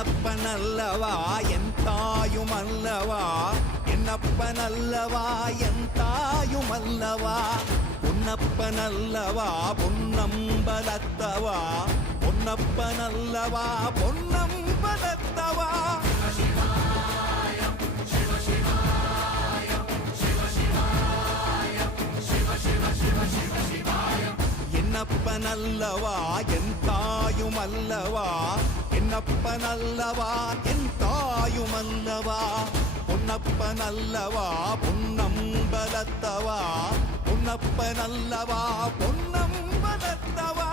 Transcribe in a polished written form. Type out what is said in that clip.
என்னப்பனல்லவா என் தாயுமல்லவா, என்னப்பனல்லவா என் தாயுமல்லவா, பொன்னப்பனல்லவா பொன்னம்பலத்தவா, பொன்னப்பனல்லவா பொன்னம்பலத்தவா. என்னப்பனல்லவா என் தாயுமல்லவா, என்னப்பனல்லவா என் தாயுமல்லவா, பொன்னப்பனல்லவா பொன்னம்பலத்தவா, பொன்னப்பனல்லவா பொன்னம்பலத்தவா.